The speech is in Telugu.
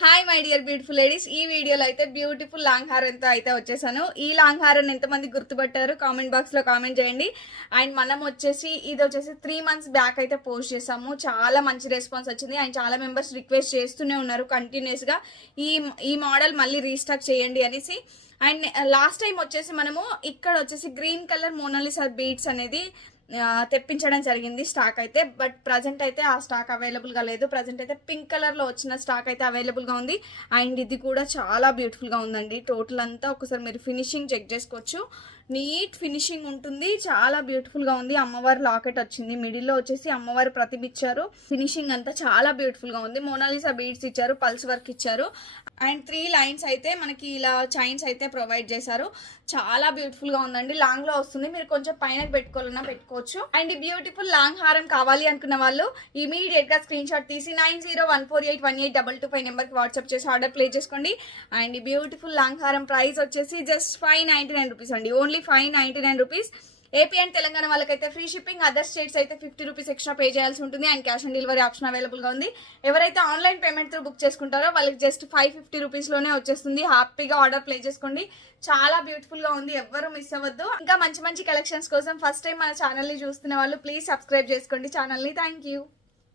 Hi my dear beautiful ladies, ఈ వీడియోలో అయితే బ్యూటిఫుల్ లాంగ్ హారంతో అయితే వచ్చేసాను. ఈ లాంగ్ హారం ఎంతమంది గుర్తుపట్టారు కామెంట్ బాక్స్లో కామెంట్ చేయండి. అండ్ మనం వచ్చేసి ఇది వచ్చేసి 3 months బ్యాక్ అయితే పోస్ట్ చేసాము. చాలా మంచి రెస్పాన్స్ వచ్చింది అండ్ చాలా మెంబర్స్ రిక్వెస్ట్ చేస్తూనే ఉన్నారు కంటిన్యూస్గా ఈ మోడల్ మళ్ళీ రీస్టాక్ చేయండి అనేసి. అండ్ లాస్ట్ టైం వచ్చేసి మనము ఇక్కడ వచ్చేసి గ్రీన్ కలర్ మోనాలిసా బీడ్స్ అనేది తెప్పించడం జరిగింది స్టాక్ అయితే. బట్ ప్రజెంట్ అయితే ఆ స్టాక్ అవైలబుల్గా లేదు. ప్రజెంట్ అయితే పింక్ కలర్లో వచ్చిన స్టాక్ అయితే అవైలబుల్గా ఉంది. అండ్ ఇది కూడా చాలా బ్యూటిఫుల్గా ఉందండి. టోటల్ అంతా ఒకసారి మీరు ఫినిషింగ్ చెక్ చేసుకోవచ్చు. నీట్ ఫినిషింగ్ ఉంటుంది, చాలా బ్యూటిఫుల్గా ఉంది. అమ్మవారి లాకెట్ వచ్చింది, మిడిల్లో వచ్చేసి అమ్మవారి ప్రతిభ ఇచ్చారు. ఫినిషింగ్ అంతా చాలా బ్యూటిఫుల్గా ఉంది. మోనాలిసా బీడ్స్ ఇచ్చారు, పల్స్ వర్క్ ఇచ్చారు. అండ్ 3 lines అయితే మనకి ఇలా చైన్స్ అయితే ప్రొవైడ్ చేశారు. చాలా బ్యూటిఫుల్గా ఉందండి. లాంగ్లో వస్తుంది, మీరు కొంచెం పైన పెట్టుకోవాలన్నా పెట్టుకోవచ్చు. అండ్ ఈ బ్యూటిఫుల్ లాంగ్ హారం కావాలి అనుకున్న వాళ్ళు ఇమీడియట్గా స్క్రీన్ షాట్ తీసి 9014818225 నెంబర్కి వాట్సాప్ చేసి ఆర్డర్ ప్లేస్ చేసుకోండి. అండ్ ఈ బ్యూటిఫుల్ లాంగ్ హారం ప్రైస్ వచ్చేసి జస్ట్ 599 రూపీస్ అండి. Only 599 rupees. AP and Telangana వాళ్ళకైతే ఫ్రీ షిప్పింగ్, అదర్ స్టేట్స్ అయితే 50 రూపీస్ ఎక్స్ట్రా పే చేయాల్సి ఉంటుంది. And cash on delivery option అవైలబుల్గా ఉంది. ఎవరైతే ఆన్లైన్ పేమెంట్ త్రూ బుక్ చేసుకుంటారో వాళ్ళకి జస్ట్ 550 రూపీస్లోనే వచ్చేస్తుంది. హ్యాపీగా ఆర్డర్ ప్లే చేసుకోండి. చాలా బ్యూటిఫుల్గా ఉంది, ఎవ్వరూ మిస్ అవ్వద్దు. ఇంకా మంచి మంచి కలెక్షన్స్ కోసం ఫస్ట్ టైం మన ఛానల్ని చూస్తున్న వాళ్ళు ప్లీజ్ సబ్స్క్రైబ్ చేసుకోండి ఛానల్ని. Thank you.